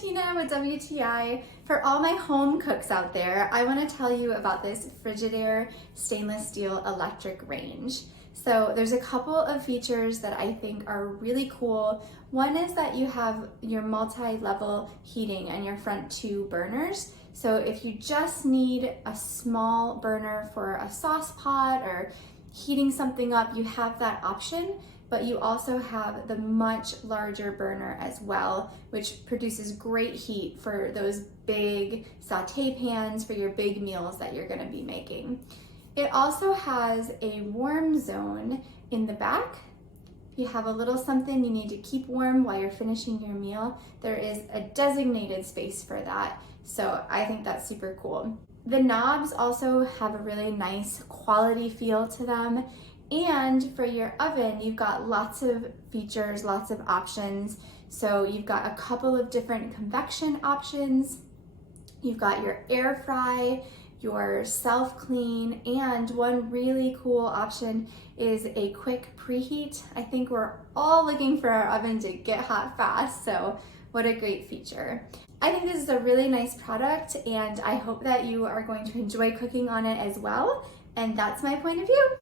Tina with WTI. For all my home cooks out there, I want to tell you about this Frigidaire stainless steel electric range. So there's a couple of features that I think are really cool. One is that you have your multi-level heating and your front two burners. So if you just need a small burner for a sauce pot or heating something up, you have that option. But you also have the much larger burner as well, which produces great heat for those big saute pans for your big meals that you're gonna be making. It also has a warm zone in the back. If you have a little something you need to keep warm while you're finishing your meal, there is a designated space for that. So I think that's super cool. The knobs also have a really nice quality feel to them. And for your oven, you've got lots of features, lots of options. So you've got a couple of different convection options. You've got your air fry, your self-clean, and one really cool option is a quick preheat. I think we're all looking for our oven to get hot fast, so what a great feature. I think this is a really nice product, and I hope that you are going to enjoy cooking on it as well. And that's my point of view.